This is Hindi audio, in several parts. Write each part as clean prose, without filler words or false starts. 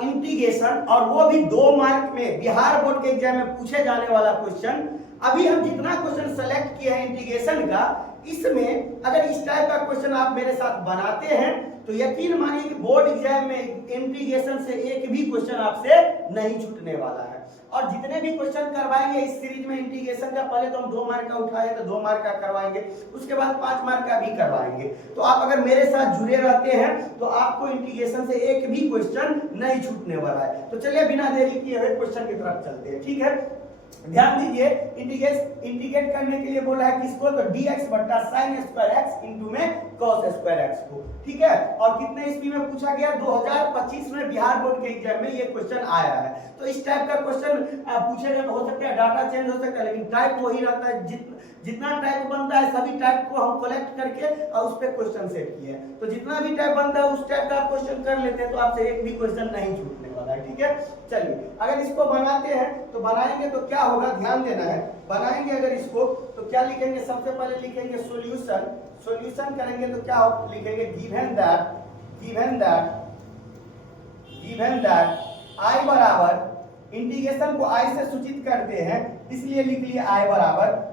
इंटीग्रेशन, और वो भी 2 मार्क में बिहार बोर्ड के एग्जाम में पूछे जाने वाला क्वेश्चन। अभी हम जितना क्वेश्चन सेलेक्ट किए हैं इंटीग्रेशन का, इसमें अगर इस टाइप का क्वेश्चन आप मेरे साथ बनाते हैं तो यकीन मानिए कि बोर्ड एग्जाम में इंटीग्रेशन से एक भी क्वेश्चन आपसे नहीं छूटने वाला है। और जितने भी क्वेश्चन करवाएंगे इस सीरीज में इंटीग्रेशन का, पहले तो हम 2 मार्क का उठाए तो 2 मार्क का करवाएंगे, उसके बाद 5 मार्क का भी करवाएंगे। तो आप अगर मेरे साथ जुड़े रहते हैं तो आपको इंटीग्रेशन से एक भी क्वेश्चन नहीं छूटने वाला है। तो चलिए बिना देरी किए हुए क्वेश्चन की तरफ चलते हैं, ठीक है। ध्यान दीजिए, इंटीग्रेट करने के लिए बोला है किसको, तो dx बट्टा sin स्क्वायर x इंटू में cos स्क्वायर x को, ठीक है। और कितने ईस्वी में पूछा गया, 2025 में बिहार बोर्ड के एग्जाम में ये क्वेश्चन आया है। तो इस टाइप का क्वेश्चन पूछेगा तो हो सकता है डाटा चेंज हो सकता है, लेकिन टाइप वही रहता है। जितना टाइप बनता है सभी टाइप को हम कलेक्ट करके और उस पर क्वेश्चन सेट किए हैं। तो जितना भी टाइप बनता है उस टाइप का क्वेश्चन कर लेते हैं तो आपसे एक भी क्वेश्चन नहीं छूटने वाला है, ठीक है। चलिए अगर इसको बनाते हैं तो बनाएंगे तो क्या होगा, ध्यान देना है। बनाएंगे अगर इसको तो क्या लिखेंगे, सबसे पहले लिखेंगे सॉल्यूशन। सॉल्यूशन करेंगे तो क्या लिखेंगे, गिवन दैट आई बराबर, इंटीग्रेशन को आई से सूचित करते हैं इसलिए लिख लिए आई बराबर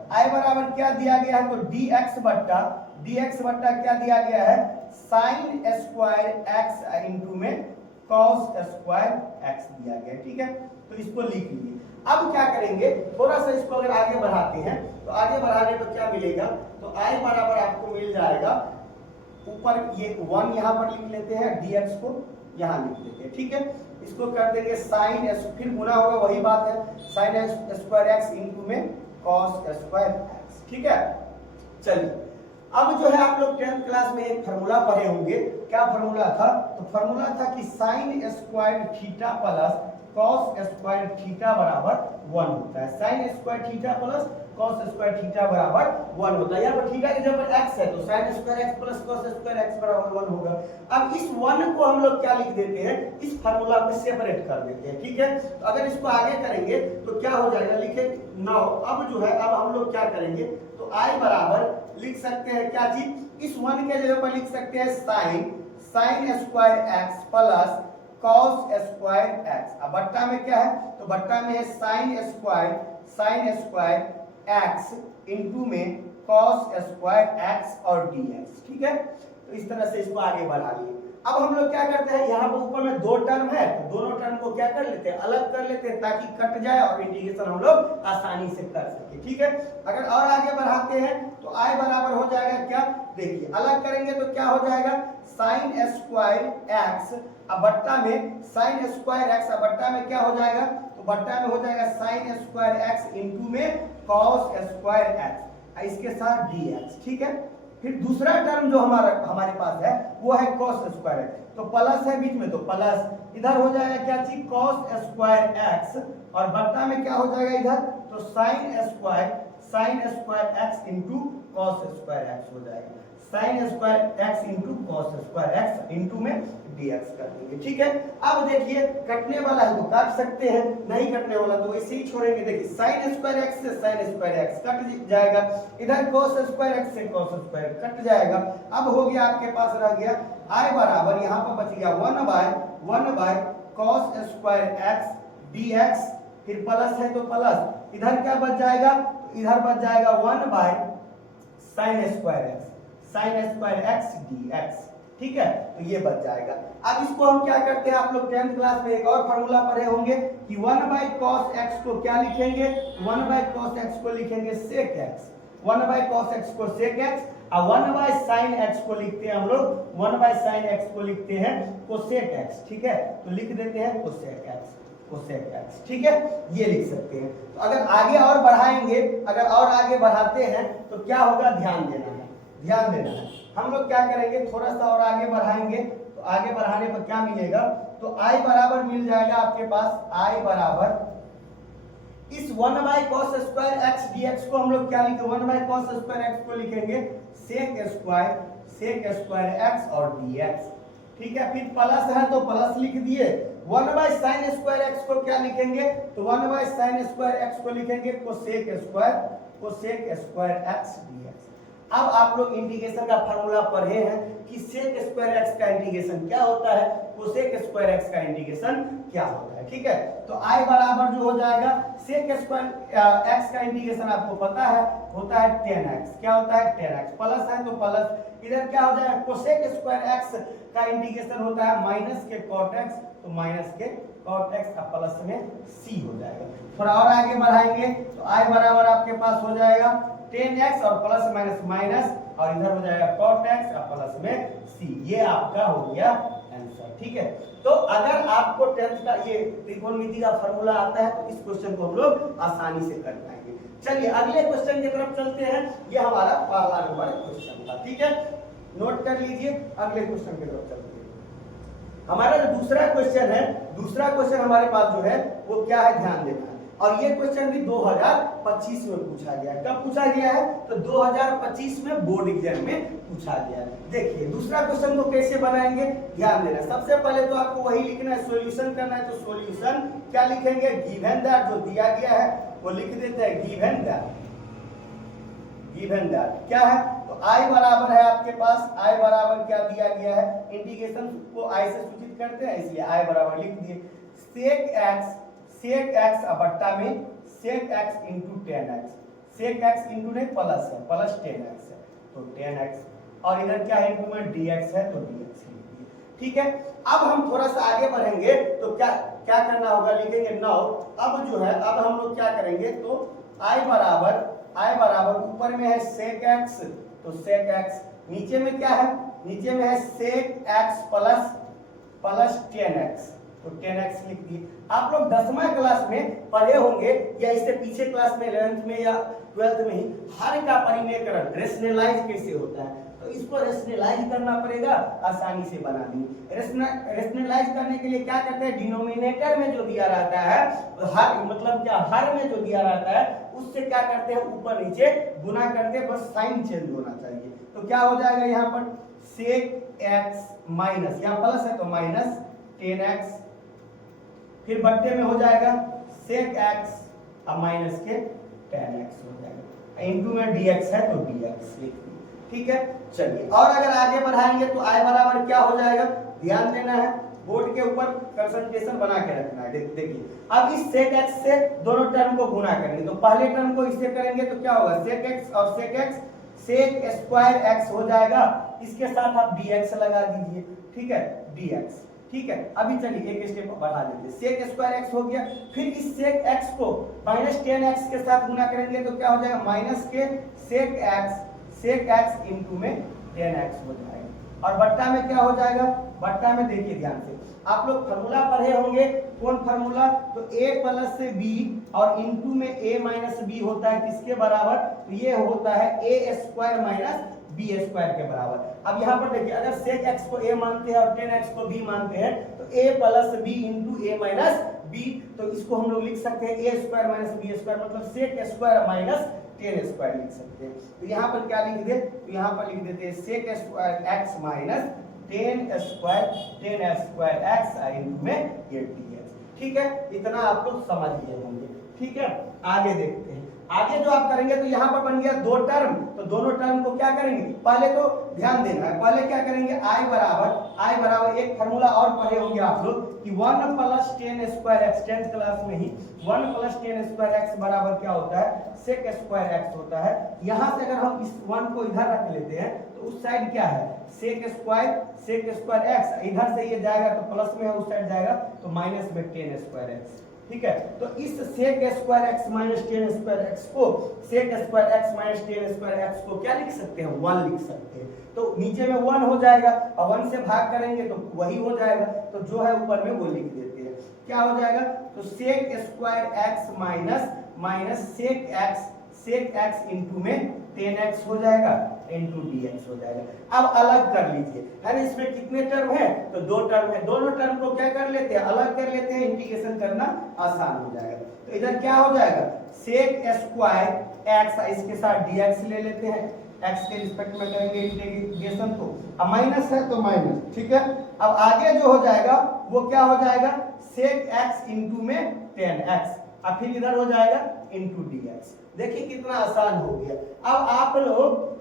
क्या दिया गया है, तो dx बट्टा क्या दिया गया है, sin स्क्वायर x इंटू में cos स्क्वायर x दिया गया, ठीक है। तो इसको लिख लिए। अब क्या करेंगे, थोड़ा सा इसको अगर आगे बढ़ाते हैं तो आगे बढ़ाने पर क्या मिलेगा, तो i बराबर आपको मिल जाएगा, ऊपर ये 1 यहाँ पर लिख लेते हैं, dx को यहाँ लिख लेते हैं, ठीक है। इसको कर देंगे sin, फिर गुना होगा, वही बात है, sin स्क्वायर x इंटू में cos स्क्वायर x, ठीक है। चलिए अब जो है आप लोग 10th क्लास में एक फार्मूला पढ़े होंगे, क्या फार्मूला था, तो फार्मूला था कि sin square theta plus cos square theta बराबर 1 होता है। sin square theta plus cos square theta बराबर 1 होता है। यहाँ पर थीटा की जगह पर x है तो sin square x plus cos square x बराबर 1 होगा। अब इस 1 को हम लोग क्या लिख देते हैं, इस फार्मूला में सेपरेट कर देते हैं, ठीक है। तो अगर इसको आगे करेंगे तो क्या हो जाएगा, लिखे 9। अब जो है अब हम लोग क्या करेंगे, तो i बराबर लिख सकते हैं क्या चीज, इस 1 के जगह पर लिख सकते हैं sin square x plus cos square x। अब बट्टा में क्या है, तो बट्टा में है sin स्क्वायर x इंटू में cos स्क्वायर x और dx, ठीक है। तो इस तरह से इसको आगे बढ़ा लिए। अब हम लोग क्या करते हैं, यहाँ पर ऊपर में 2 टर्म है तो दोनों टर्म को क्या कर लेते हैं, अलग कर लेते हैं ताकि कट जाए और इंटीग्रेशन हम लोग आसानी से कर सके, ठीक है। अगर और आगे बढ़ाते हैं तो i बराबर हो जाएगा क्या, देखिए अलग करेंगे तो क्या हो जाएगा, sin स्क्वायर x, अब बट्टा में sin स्क्वायर x, अब बट्टा में क्या हो जाएगा, तो बट्टा में हो जाएगा sin स्क्वायर x इंटू में cos स्क्वायर x, इसके साथ dx, ठीक है। फिर दूसरा टर्म जो हमारे पास है वो है cos स्क्वायर x, तो प्लस है बीच में तो प्लस, इधर हो जाएगा क्या चीज, cos स्क्वायर x, और बट्टा में क्या हो जाएगा इधर, तो sin square x into cos square x हो जाएगा, sin square x into cos square x into में dx कर देंगे, ठीक है। अब देखिए कटने वाला है तो काट सकते हैं, नहीं कटने वाला तो वैसे ही छोड़ेंगे। देखिए sin स्क्वायर x से sin स्क्वायर x कट जाएगा, इधर cos स्क्वायर x से cos स्क्वायर कट जाएगा। अब हो गया आपके पास रह गया i बराबर, यहाँ पर बच गया 1 by cos square x dx, फिर प्लस है तो प्लस, इधर क्या बच जाएगा, इधर बच जाएगा 1 by sin square x dx, ठीक है। तो ये बच जाएगा। अब इसको हम क्या करते हैं, आप लोग 10th क्लास में एक और फार्मूला पढ़े होंगे कि 1 बाय cos x को क्या लिखेंगे, 1 बाय cos x को लिखेंगे sec x, 1 by cos x को sec x, और 1 बाय sin x को लिखते हैं हम लोग, 1 बाय sin x को लिखते हैं cosec x, ठीक है। तो लिख देते हैं cosec x, ठीक है, ये लिख सकते हैं। तो अगर आगे और बढ़ाएंगे, अगर और आगे बढ़ाते हैं तो क्या होगा, ध्यान देना है। हम लोग क्या करेंगे, थोड़ा सा और आगे बढ़ाएंगे तो आगे बढ़ाने पर क्या मिलेगा, तो i बराबर मिल जाएगा आपके पास, i बराबर इस 1 by cos square x dx को हम लोग क्या लिखेंगे, 1 बाय cos स्क्वायर x को लिखेंगे sec स्क्वायर x और dx, ठीक है। फिर प्लस है तो प्लस लिख दिए, 1 बाय sin स्क्वायर x को क्या लिखेंगे, तो 1 बाय sin स्क्वायर x को लिखेंगे cosec स्क्वायर x dx। अब आप लोग इंटीग्रेशन का फार्मूला पढ़े हैं कि सेक स्क्वायर एक्स का इंटीग्रेशन क्या होता है, कोसेक स्क्वायर एक्स का इंटीग्रेशन क्या होता है। ठीक है, तो आई बराबर जो हो जाएगा सेक स्क्वायर एक्स का इंटीग्रेशन आपको पता है होता है 10x। क्या होता है 10x, प्लस है तो प्लस, इधर क्या हो जाएगा कोसेक स्क्वायर एक्स का इंटीग्रेशन होता है माइनस के cot x, तो माइनस के cot x का प्लस में c हो जाएगा। थोड़ा और आगे बढ़ाएंगे तो आई बराबर आपके पास हो जाएगा 10x और प्लस माइनस माइनस, और इधर हो जाएगा cot x का प्लस में c। ये आपका हो गया आंसर। ठीक है, तो अगर आपको 10th का ये त्रिकोणमिति का फार्मूला आता है तो इस क्वेश्चन को हम लोग आसानी से कर पाएंगे। चलिए अगले क्वेश्चन की तरफ चलते हैं। ये हमारा पहला नंबर क्वेश्चन था। ठीक है, नोट कर लीजिए, अगले क्वेश्चन की तरफ चलते हैं। हमारा जो दूसरा क्वेश्चन है, दूसरा क्वेश्चन हमारे पास जो है वो क्या है, ध्यान देना है। और ये क्वेश्चन भी 2025 में पूछा गया है। कब पूछा गया है, तो 2025 में बोर्ड एग्जाम में पूछा गया है। देखिए दूसरा क्वेश्चन को कैसे बनाएंगे, ध्यान देना। सबसे पहले तो आपको वही लिखना है, सॉल्यूशन करना है। तो सॉल्यूशन क्या लिखेंगे, गिवन दैट, जो दिया गया है वो लिख देते हैं गिवन दैट। गिवन दैट क्या है, तो आई बराबर है आपके पास, आई बराबर क्या दिया गया है, इंटीग्रेशन को आई से सूचित करते हैं इसलिए आई बराबर लिख दिए सेक एक्स बट्टा में sec X into 10x। Sec X into नहीं प्लस है, प्लस 10x है तो 10x, और इधर क्या है इंटू में dx है तो dx लिख दिए। ठीक है, अब हम थोड़ा सा आगे बढ़ेंगे तो क्या क्या करना होगा, लिखेंगे नाउ। अब जो है अब हम लोग क्या करेंगे, तो आई बराबर ऊपर में है सेक एक्स, तो सेक एक्स, नीचे में क्या है, नीचे में है सेक एक्स प्लस 10x, तो 10x लिख दिए। आप लोग 10वां क्लास में पढ़े होंगे या इससे पीछे क्लास में 11th में या 12th में ही हर का परिमेयकरण रेशनलाइज कैसे होता है, तो इसको रेशनलाइज करना पड़ेगा, आसानी से बना देंगे। रेशनलाइज करने के लिए क्या करते हैं, डिनोमिनेटर में जो दिया रहता है हर, मतलब क्या हर में जो दिया रहता है उससे क्या करते हैं ऊपर नीचे गुना करते हैं, बस साइन चेंज होना चाहिए। तो क्या हो जाएगा यहाँ पर सेक एक्स माइनस, यहाँ प्लस है तो माइनस 10x, फिर बट्टे में हो जाएगा सेक एक्स अब माइनस के 10x हो जाएगा, इंटू में dx है तो dx लिख दिए। ठीक है, चलिए और अगर आगे बढ़ाएंगे तो आई बराबर क्या हो जाएगा, ध्यान देना है, बोर्ड के ऊपर कंसंट्रेशन बना के रखना है। देखिए अब इस सेक एक्स से दोनों टर्म को गुना करेंगे, तो पहले टर्म को इससे करेंगे तो क्या होगा, सेक एक्स और sec X, sec square X हो जाएगा, इसके साथ आप dx लगा दीजिए। ठीक है, dx। ठीक है, अभी चलिए एक स्टेप बढ़ा देते हैं, सेक स्क्वायर एक्स हो गया, फिर इस सेक एक्स को माइनस 10x के साथ गुना करेंगे तो क्या हो जाएगा, माइनस के सेक एक्स इंटू में 10x हो जाएगा, और बट्टा में क्या हो जाएगा, बट्टा में देखिए ध्यान से, आप लोग फार्मूला पढ़े होंगे, कौन फार्मूला, तो a प्लस से b और इंटू में a माइनस b होता है किसके बराबर, तो ये होता है a square minus b square के बराबर। अब यहाँ पर देखिए अगर सेक x को a मानते हैं और 10x को b मानते हैं तो a plus b into a minus b, तो इसको हम लोग लिख सकते हैं a square minus b square, मतलब सेक स्क्वायर माइनस 10 स्क्वायर लिख सकते हैं। तो यहाँ पर क्या लिख दे, तो यहाँ पर लिख देते हैं sec square x minus 10 square x into में 8dx। ठीक है, इतना आप लोग समझ लिए होंगे। ठीक है, आगे देखते हैं, आगे जो आप करेंगे तो यहाँ पर बन गया दो टर्म, तो दोनों टर्म को क्या करेंगे, पहले तो ध्यान देना है, पहले क्या करेंगे, आई बराबर एक फार्मूला और पढ़े होंगे आप लोग कि 1 plus 10 square x, 10th class में ही 1 प्लस 10 स्क्वायर एक्स बराबर क्या होता है, सेक स्क्वायर एक्स होता है। यहाँ से अगर हम इस 1 को इधर रख लेते हैं तो उस साइड क्या है, सेक स्क्वायर एक्स, इधर से ये जाएगा तो प्लस में है, उस साइड जाएगा तो माइनस में 10 स्क्वायर एक्स। ठीक है, तो इस sec square X minus 10 square X को, sec square X minus 10 square X को क्या लिख सकते हैं, 1 लिख सकते हैं। तो नीचे में 1 हो जाएगा और 1 से भाग करेंगे तो वही हो जाएगा, तो जो है ऊपर में वो लिख देते हैं। क्या हो जाएगा, तो sec square X minus sec X into में 10x हो जाएगा इंटू dx हो जाएगा। अब अलग कर लीजिए, है ना, इसमें कितने टर्म है, तो 2 टर्म है, दोनों टर्म को क्या कर लेते हैं, अलग कर लेते हैं, इंटीग्रेशन करना आसान हो जाएगा। तो इधर क्या हो जाएगा, सेक स्क्वायर एक्स, इसके साथ dx ले लेते हैं, x के रिस्पेक्ट में करेंगे इंटीग्रेशन को, अब माइनस है तो माइनस। ठीक है, अब आगे जो हो जाएगा वो क्या हो जाएगा, सेक x इंटू में 10x, और फिर इधर हो जाएगा इंटू dx। देखिए कितना आसान हो गया। अब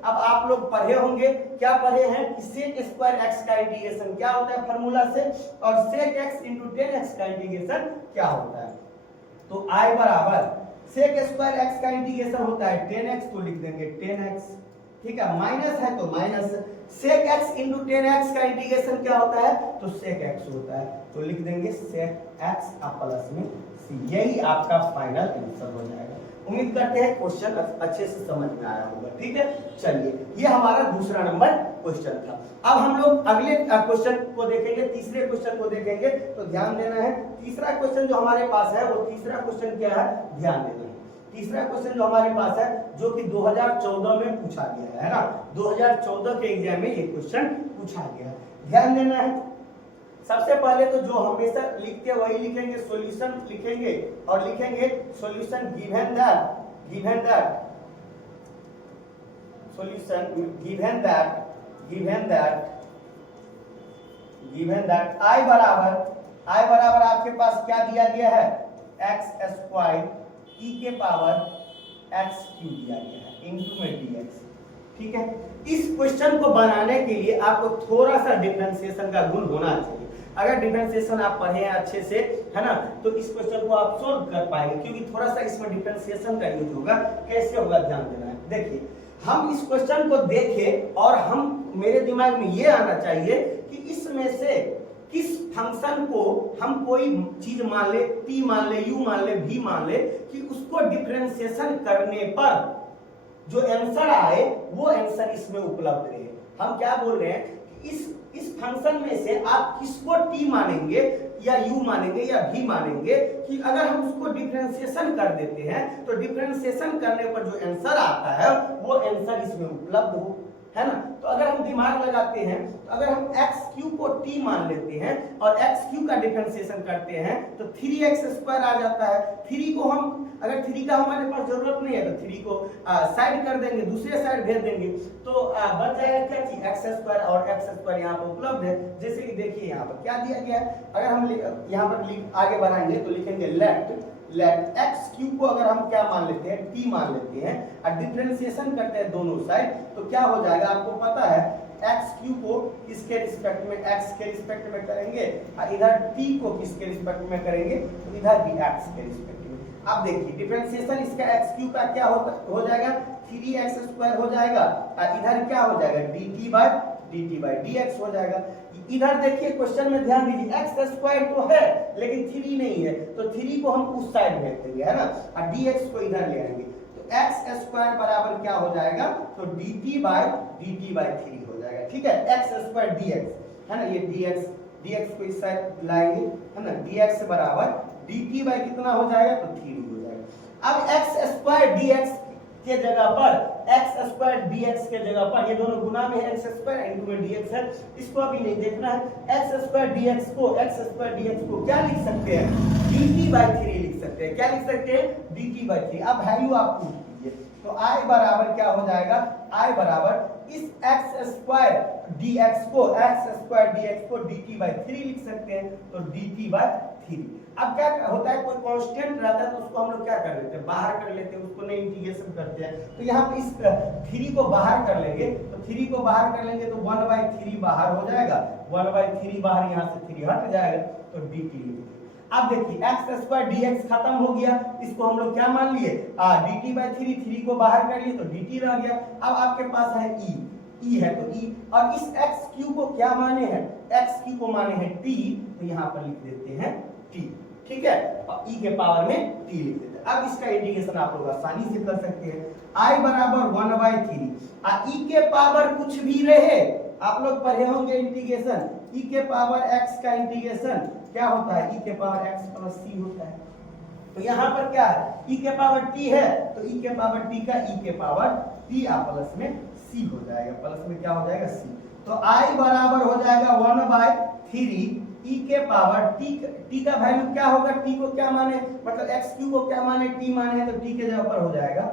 आप लोग पढ़े होंगे, क्या पढ़े हैं कि sec स्क्वायर x का इंटीग्रेशन क्या होता है फार्मूला से, और sec x इंटू 10x का इंटीग्रेशन क्या होता है। तो I बराबर sec स्क्वायर x का इंटीग्रेशन होता है 10x, तो लिख देंगे 10x, ठीक है, माइनस है तो minus, sec x into 10x का इंटीग्रेशन क्या होता है, तो sec x होता है, तो लिख देंगे sec x प्लस में c। यही आपका फाइनल आंसर हो जाएगा। उम्मीद करते हैं क्वेश्चन अच्छे से समझ में आया होगा, ठीक है। चलिए, ये हमारा दूसरा नंबर क्वेश्चन था। अब हम लोग अगले क्वेश्चन को देखेंगे, तीसरे क्वेश्चन को देखेंगे। तो ध्यान देना है, तीसरा क्वेश्चन जो हमारे पास है वो तीसरा क्वेश्चन क्या है, ध्यान देना है। तीसरा क्वेश्चन जो हमारे पास है जो कि 2014 में पूछा गया है ना, 2014 के एग्जाम में ये क्वेश्चन पूछा गया है, ध्यान देना है। सबसे पहले तो जो हमेशा लिखते हैं वही लिखेंगे, सॉल्यूशन लिखेंगे और लिखेंगे सॉल्यूशन गिवन दैट I बराबर आपके पास क्या दिया गया है, x स्क्वायर e के पावर x क्यूब दिया गया है इंटू में dx, ठीक है। इस क्वेश्चन को बनाने के लिए आपको थोड़ा सा डिफरेंशिएशन का गुण होना चाहिए। अगर डिफरेंशिएशन आप पढ़े हैं अच्छे से, है ना, तो इस क्वेश्चन को आप सोल्व कर पाएंगे, क्योंकि थोड़ा सा इसमें डिफरेंशिएशन का यूज होगा। कैसे होगा ध्यान देना है। देखिए, हम इस क्वेश्चन को देखें और मेरे दिमाग में ये आना चाहिए कि इसमें से किस फंक्शन को हम कोई चीज मान ले, p मान ले, u मान ले, v मान ले, कि उसको डिफरेंशिएशन करने पर जो आंसर आए वो आंसर इसमें उपलब्ध रहे। हम क्या बोल रहे हैं कि इस फंक्शन में से आप किसको t मानेंगे या u मानेंगे या v मानेंगे, कि अगर हम उसको डिफरेंशिएशन कर देते हैं तो डिफरेंशिएशन करने पर जो आंसर आता है वो आंसर इसमें उपलब्ध हो, है ना। तो अगर हम दिमाग लगाते हैं, तो अगर हम x क्यूब को t मान लेते हैं और x क्यूब का डिफरेंशिएशन करते हैं तो 3x स्क्वायर आ जाता है। 3 को हम, अगर 3 का हमारे पास जरूरत नहीं है तो 3 को साइड कर देंगे, दूसरे साइड भेज देंगे, तो बन जाएगा क्या कि x स्क्वायर, और x स्क्वायर यहाँ पर उपलब्ध है। जैसे कि देखिए यहाँ पर क्या दिया गया है, अगर हम यहाँ पर आगे बढ़ाएंगे तो लिखेंगे लेट x क्यूब को अगर हम क्या मान लेते हैं, t मान लेते हैं, और डिफरेंशिएशन करते हैं दोनों साइड, तो क्या हो जाएगा आपको पता है, x क्यूब को किसके रिस्पेक्ट में, x के रिस्पेक्ट में करेंगे, और इधर t को किसके रिस्पेक्ट में करेंगे, तो इधर भी x के रिस्पेक्ट में। अब देखिए डिफरेंशिएशन इसका x क्यूब का क्या हो जाएगा, 3x स्क्वायर हो जाएगा, और इधर क्या हो जाएगा, dt बाय dx हो जाएगा। इधर देखिए क्वेश्चन में ध्यान दीजिए, x स्क्वायर तो है लेकिन 3 नहीं है, तो 3 को हम उस साइड भेज देंगे, है ना, और dx को इधर ले आएंगे, तो x स्क्वायर बराबर क्या हो जाएगा, तो dt बाय 3 हो जाएगा, ठीक है। x स्क्वायर dx, है ना, ये dx को इस साइड लाएंगे, है ना, dx बराबर dt बाय कितना हो जाएगा, तो 3 हो जाएगा। अब x स्क्वायर dx के जगह पर, x स्क्वायर dx के जगह पर, ये दोनों गुना में है, x स्क्वायर इनटू में dx है, इसको अभी नहीं देखना है। x स्क्वायर dx को क्या लिख सकते हैं, dt बाय 3 लिख सकते हैं। क्या लिख सकते हैं, dt बाय 3। अब वैल्यू आप पुट कीजिए, तो I बराबर क्या हो जाएगा, I बराबर इस x स्क्वायर dx को dt बाय 3 लिख सकते हैं, तो dt बाय 3। अब क्या होता है, कोई कांस्टेंट रहता है तो उसको हम लोग क्या कर लेते हैं, बाहर कर लेते हैं, उसको नहीं इंटीग्रेशन करते हैं। तो यहाँ पे इस 3 को बाहर कर लेंगे, तो 3 को बाहर कर लेंगे तो 1/3 बाहर हो जाएगा, 1/3 बाहर, यहाँ से 3 हट जाएगा, तो dt लिखेंगे। अब देखिए x स्क्वायर dx खत्म हो गया, इसको हम लोग क्या मान लिए, dt बाय 3 को बाहर कर लिए तो dt रह गया। अब आपके पास है e है तो e, और इस x क्यूब को क्या माने हैं, x क्यूब को माने हैं t, तो यहाँ पर लिख देते हैं t, ठीक है, और e के पावर में t लिख देते हैं। अब इसका इंटीग्रेशन आप लोग आसानी से कर सकते हैं, I बराबर 1/3, e के पावर कुछ भी रहे, आप लोग पढ़े होंगे इंटीग्रेशन, e के पावर x का इंटीग्रेशन क्या होता है, e के पावर x प्लस c होता है। तो यहाँ पर क्या है, e के पावर t है, तो e के पावर t का e के पावर t प्लस में c हो जाएगा, प्लस में क्या हो जाएगा, c। तो I बराबर हो जाएगा 1/3 e के पावर t का वैल्यू क्या होगा, t को क्या माने, मतलब x क्यूब को क्या माने, t माने हैं, तो t के जगह पर हो जाएगा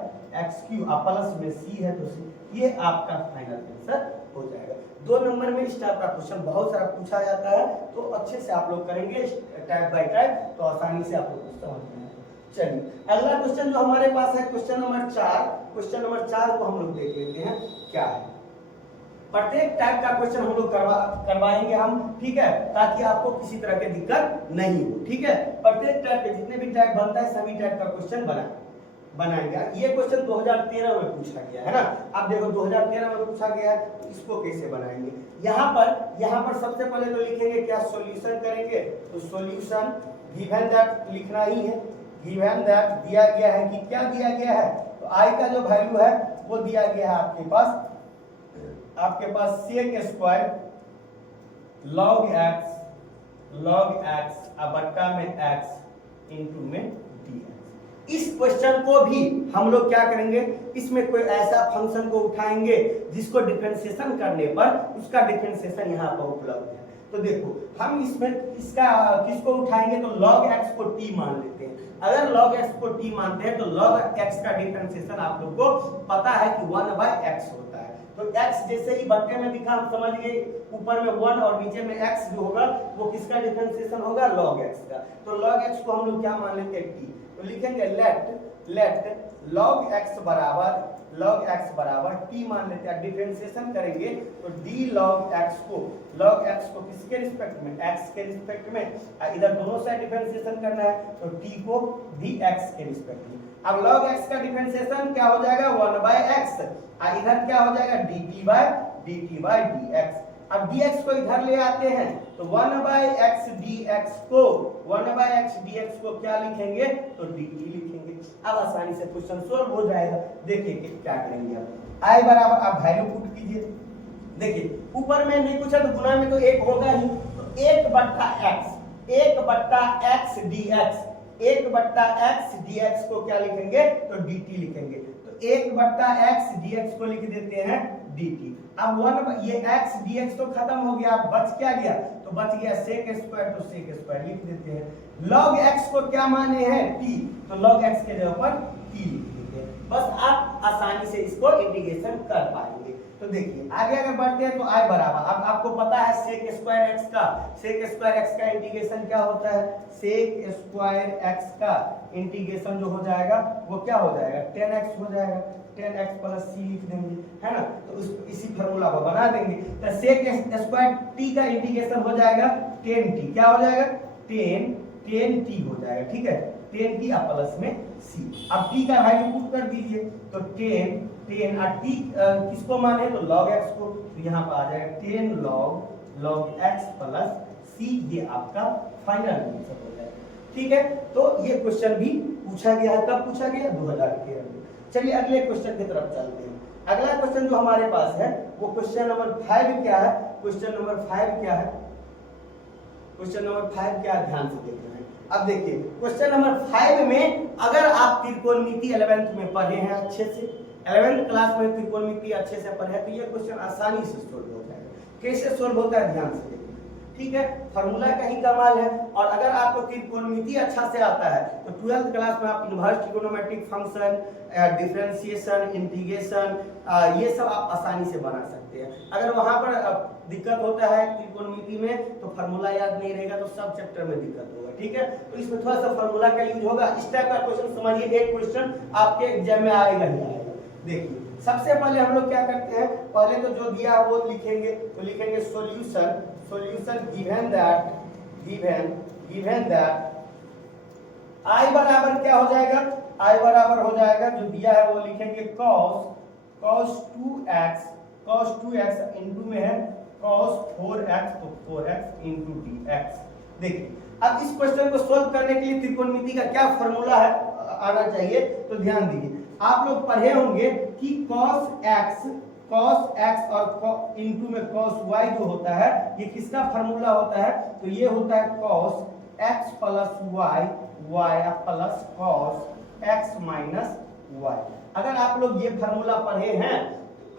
x क्यूब, प्लस में c है तो c। ये आपका फाइनल आंसर हो जाएगा। 2 नंबर में इस टाइप का क्वेश्चन बहुत सारा पूछा जाता है, तो अच्छे से आप लोग करेंगे टाइप बाय टाइप, तो आसानी से आप लोग समझ में आएगा। चलिए अगला क्वेश्चन जो हमारे पास है क्वेश्चन नंबर 4, क्वेश्चन नंबर 4 को हम लोग देख लेते हैं क्या है। प्रत्येक टाइप का क्वेश्चन हम लोग करवाएंगे हम, ठीक है, ताकि आपको किसी तरह की दिक्कत नहीं हो, ठीक है। प्रत्येक टाइप के जितने भी टाइप बनता है सभी टाइप का क्वेश्चन बनाएंगे। ये क्वेश्चन 2013 में पूछा गया है ना, अब देखो 2013 में पूछा गया है तो इसको कैसे बनाएंगे। यहाँ पर सबसे पहले तो लिखेंगे क्या, सॉल्यूशन करेंगे, तो सॉल्यूशन गिवन दैट लिखना ही है, गिवन दैट दिया गया है कि क्या दिया गया है, तो आई का जो वैल्यू है वो दिया गया है आपके पास sec स्क्वायर log x अब बट्टा में x इंटू में dx। इस क्वेश्चन को भी हम लोग क्या करेंगे, इसमें कोई ऐसा फंक्शन को उठाएंगे जिसको डिफरेंशिएशन करने पर उसका डिफरेंशिएशन यहाँ पर उपलब्ध है। तो देखो हम इसमें इसका किसको उठाएंगे, तो log x को t मान लेते हैं। अगर log x को t मानते हैं तो log x का डिफरेंशिएशन आप लोग को पता है कि 1/x होता है। तो x जैसे ही बट्टे में दिखा हम समझ गए, ऊपर में 1 और नीचे में x जो होगा वो किसका डिफरेंशिएशन होगा, log x का। तो log x को हम लोग क्या मान लेते हैं, t। तो लिखेंगे लेट log x बराबर t मान लेते हैं, डिफरेंशिएशन करेंगे तो d log x को किसके रिस्पेक्ट में, x के रिस्पेक्ट में, इधर दोनों साइड डिफरेंशिएशन करना है तो t को dx के रिस्पेक्ट में। अब log x का डिफरेंशिएशन क्या हो जाएगा, 1/x, इधर क्या हो जाएगा, dt by dx। अब dx को इधर ले आते हैं तो 1/x dx को क्या लिखेंगे, तो dt लिखेंगे। अब आसानी से क्वेश्चन सोल्व हो जाएगा। देखिए कि क्या करेंगे, अब i बराबर आप वैल्यू पुट कीजिए। देखिए ऊपर में नहीं पूछा तो गुना में तो 1 होगा ही, तो 1/x dx को क्या लिखेंगे, तो dt लिखेंगे। तो 1/x dx को लिख देते हैं dt। अब 1 ये x dx तो खत्म हो गया, बच क्या गया, तो बच गया sec स्क्वायर, तो sec स्क्वायर लिख देते हैं। log x को क्या माने हैं, t, तो log x के जगह पर t लिख देते हैं। बस आप आसानी से इसको इंटीग्रेशन कर पाएंगे। तो देखिए आगे अगर बढ़ते हैं तो i बराबर, अब आपको पता है sec स्क्वायर x का इंटीग्रेशन क्या होता है, sec स्क्वायर x का इंटीग्रेशन जो हो जाएगा वो क्या हो जाएगा, 10x हो जाएगा, 10x प्लस c लिख देंगे, है ना। तो इसी फार्मूला को बना देंगे। तो sec स्क्वायर t का इंटीग्रेशन हो जाएगा 10t, क्या हो जाएगा, 10t हो जाएगा, ठीक है, 10t प्लस में c। अब t का वैल्यू पुट कर दीजिए, तो 10 और t किसको माने, तो log x को, तो यहाँ पर आ जाएगा 10 log x प्लस c, ये आपका फाइनल आंसर हो जाएगा, ठीक है। तो ये क्वेश्चन भी पूछा गया है, कब पूछा गया, 2013 में। चलिए अगले क्वेश्चन की तरफ चलते हैं। अगला क्वेश्चन जो हमारे पास है वो क्वेश्चन नंबर 5 क्या है, क्वेश्चन नंबर 5 क्या है, क्वेश्चन नंबर 5 क्या है, ध्यान से देखना है। अब देखिए क्वेश्चन नंबर 5 में अगर आप त्रिकोणमिति 11th में पढ़े हैं अच्छे से, 11th क्लास में त्रिकोणमिति अच्छे से पढ़े हैं, तो ये क्वेश्चन आसानी से सोल्व हो जाएगा। कैसे सोल्व होता है, ध्यान से देखिए, ठीक है, फार्मूला का ही कमाल है। और अगर आपको त्रिकोणमिति अच्छा से आता है तो 12th क्लास में आप inverse trigonometric function, differentiation, integration, ये सब आप आसानी से बना सकते हैं। अगर वहां पर दिक्कत होता है त्रिकोणमिति में तो फार्मूला याद नहीं रहेगा तो सब चैप्टर में दिक्कत होगा, ठीक है। तो इसमें थोड़ा सा फार्मूला का यूज होगा। इस टाइप का क्वेश्चन समझिए, एक क्वेश्चन आपके एग्जाम में आएगा ही आएगा। देखिए सबसे पहले हम लोग क्या करते हैं, पहले तो जो दिया वो लिखेंगे, तो लिखेंगे सॉल्यूशन गिवन दैट i बराबर क्या हो जाएगा, i बराबर हो जाएगा जो दिया है वो लिखेंगे cos 2x इंटू में है cos 4x, तो 4x इंटू dx। देखिए अब इस क्वेश्चन को सोल्व करने के लिए त्रिकोणमिति का क्या फॉर्मूला है आना चाहिए, तो ध्यान दीजिए। आप लोग पढ़े होंगे कि cos x और इंटू में cos y जो होता है ये किसका फॉर्मूला होता है, तो ये होता है cos x plus y plus cos x minus y। अगर आप लोग ये फॉर्मूला पढ़े हैं,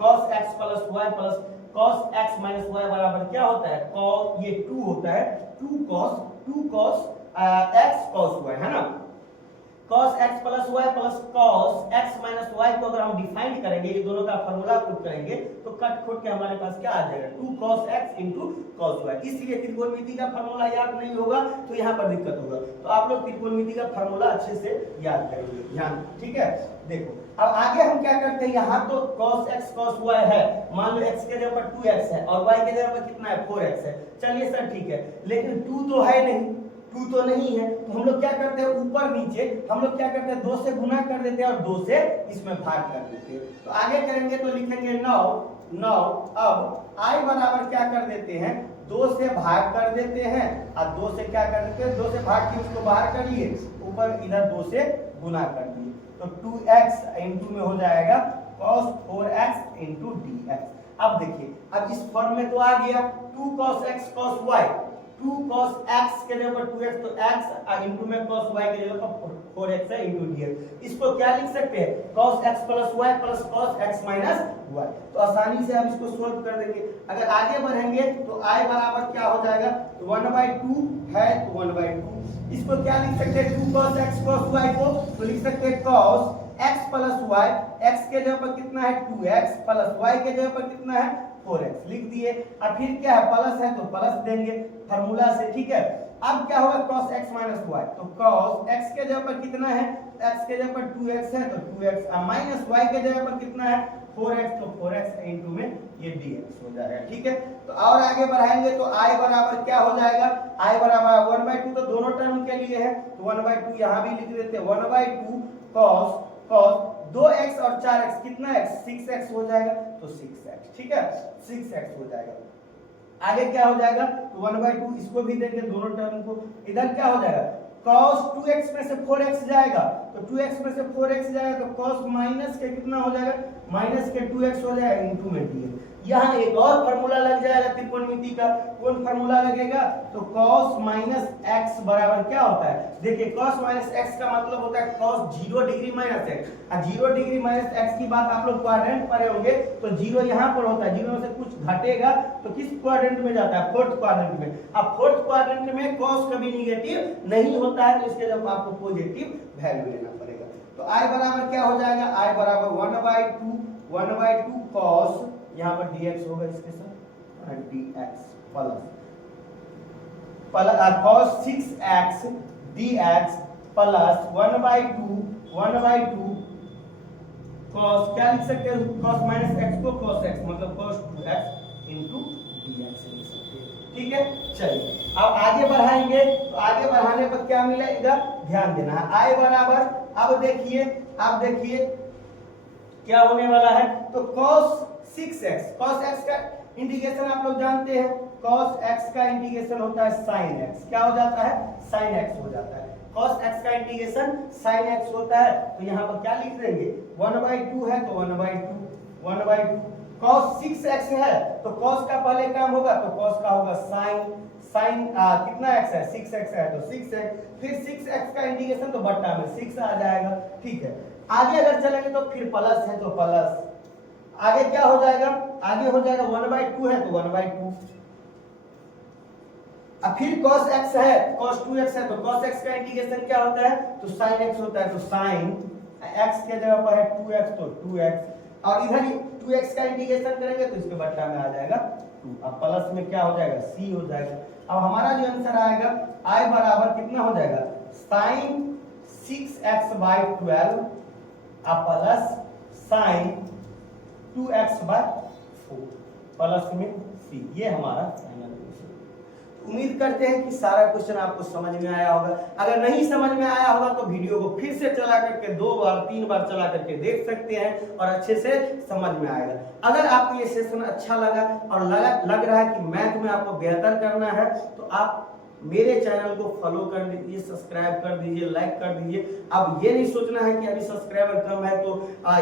cos x plus y plus cos x minus y बराबर क्या होता है, cos, ये 2 होता है, 2 cos x cos y, है ना। cos x plus y plus cos x minus y को अगर हम डिफाइन करेंगे, ये दोनों का फार्मूला पुट करेंगे तो कट खोट के हमारे पास क्या आ जाएगा 2 cos x into cos y। इसलिए त्रिकोणमिति का फार्मूला याद नहीं होगा तो यहाँ पर दिक्कत होगा, तो आप लोग त्रिकोणमिति का फार्मूला अच्छे से याद करेंगे, ध्यान, ठीक है। देखो अब आगे हम क्या करते हैं, यहाँ तो cos x cos y है, मान लो x के जगह पर 2x है और y के जगह पर कितना है 4x है, चलिए सर ठीक है, लेकिन 2 तो है नहीं, 2 तो नहीं है, तो हम लोग क्या करते हैं ऊपर नीचे हम लोग क्या करते हैं 2 से गुना कर देते हैं और 2 से इसमें भाग कर देते हैं। तो आगे करेंगे तो लिखेंगे 9 अब I बराबर क्या कर देते हैं 2 से भाग कर देते हैं और 2 से क्या कर देते हैं 2 से भाग के उसको बाहर कर लिए, ऊपर इधर 2 से गुना कर दिए, तो 2x इंटू में हो जाएगा cos 4x इंटू dx। अब देखिए अब इस फॉर्म में तो आ गया 2 cos x cos y, 2 cos x के जगह पर 2x तो x इंटू में cos y के जगह पर 4x है इंटू dx। इसको क्या लिख सकते हैं cos x plus y plus cos x minus y। तो आसानी से हम इसको सोल्व कर देंगे। अगर आगे बढ़ेंगे तो I बराबर क्या हो जाएगा 1/2 है तो 1/2। इसको क्या लिख सकते हैं 2 cos x cos y को तो लिख सकते हैं cos x plus y, x के जगह पर कितना है 2x प्लस y के जगह पर कितना है 4x लिख दिए। अब फिर क्या है प्लस है तो प्लस देंगे फार्मूला से, ठीक है। अब क्या होगा cos x माइनस y, तो cos x के जगह पर कितना है x के जगह पर 2x है तो 2x माइनस y के जगह पर कितना है 4x तो 4x इंटू में ये dx हो जाएगा, ठीक है। तो और आगे बढ़ाएंगे तो I बराबर क्या हो जाएगा I बराबर 1/2 तो दोनों टर्म के लिए है तो 1/2 यहाँ भी लिख देते हैं 1/2 cos 2x और 4x कितना x 6x हो जाएगा तो 6x, ठीक है 6x हो जाएगा। आगे क्या हो जाएगा तो 1/2 इसको भी देंगे दोनों टर्म को, इधर क्या हो जाएगा cos 2x में से 4x जाएगा तो 2x में से 4x जाएगा तो cos माइनस के कितना हो जाएगा माइनस के 2x हो जाएगा इंटू में dx। यहाँ एक और फार्मूला लग जाएगा त्रिकोणमिति का, कौन फार्मूला लगेगा तो cos माइनस x बराबर क्या होता है, देखिए cos माइनस x का मतलब होता है cos 0 डिग्री माइनस x, और 0 डिग्री माइनस x की बात आप लोग क्वाड्रेंट पढ़े होंगे तो 0 यहाँ पर होता है, 0 में से कुछ घटेगा तो किस क्वाड्रेंट में जाता है फोर्थ क्वाड्रेंट में। अब फोर्थ क्वाड्रेंट में cos कभी निगेटिव नहीं होता है तो इसके जब आपको पॉजिटिव वैल्यू लेना पड़ेगा। तो I बराबर क्या हो जाएगा I बराबर 1/2 cos यहाँ पर dx होगा इसके साथ dx plus cos 6x dx plus 1/2 cos क्या लिख सकते हैं cos माइनस x को cos x मतलब cos 2x इंटू dx लिख सकते हैं, ठीक है। चलिए अब आगे बढ़ाएंगे तो आगे बढ़ाने पर क्या मिलेगा ध्यान देना है I बराबर अब देखिए क्या होने वाला है तो cos 6x का इंटीग्रेशन आप लोग जानते हैं, cos x का इंटीग्रेशन होता है sin x, क्या हो जाता है sin x हो जाता है, cos x का इंटीग्रेशन sin x होता है तो यहाँ पर क्या लिख देंगे 1/2 है तो 1/2 cos 6x है तो cos का पहले काम होगा तो cos का होगा sin कितना x है 6x है तो 6x, फिर 6x का इंटीग्रेशन तो बट्टा में 6 आ जाएगा, ठीक है। आगे अगर चलेंगे तो फिर प्लस है तो प्लस, आगे क्या हो जाएगा आगे हो जाएगा 1/2 है तो 1/2, अब फिर cos x है cos 2x है तो cos x का इंटीग्रेशन क्या होता है तो sin x होता है तो sin x के जगह पर है 2x तो 2x और इधर 2x का इंटीग्रेशन करेंगे तो इसके बट्टा में आ जाएगा 2, अब प्लस में क्या हो जाएगा c हो जाएगा। अब हमारा जो आंसर आएगा I बराबर कितना हो जाएगा sin 6x/12 plus sin 2x/4 plus में c, ये हमारा फाइनल आंसर। उम्मीद करते हैं कि सारा क्वेश्चन आपको समझ में आया होगा। अगर नहीं समझ में आया होगा तो वीडियो को फिर से चला करके 2 बार 3 बार चला करके देख सकते हैं और अच्छे से समझ में आएगा। अगर आपको ये सेशन अच्छा लगा और लग रहा है कि मैथ में आपको बेहतर करना है तो आप मेरे चैनल को फॉलो कर दीजिए, सब्सक्राइब कर दीजिए, लाइक कर दीजिए। अब ये नहीं सोचना है कि अभी सब्सक्राइबर कम है तो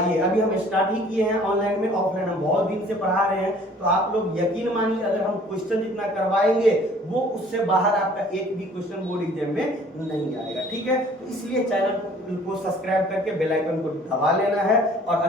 ये अभी हम स्टार्ट ही किए हैं ऑनलाइन में, ऑफलाइन हम बहुत दिन से पढ़ा रहे हैं तो आप लोग यकीन मानिए अगर हम क्वेश्चन जितना करवाएंगे वो उससे बाहर आपका एक भी क्वेश्चन बोर्ड एग्जाम में नहीं आएगा, ठीक है। तो इसलिए चैनल को सब्सक्राइब करके बेल आइकन को दबा लेना है और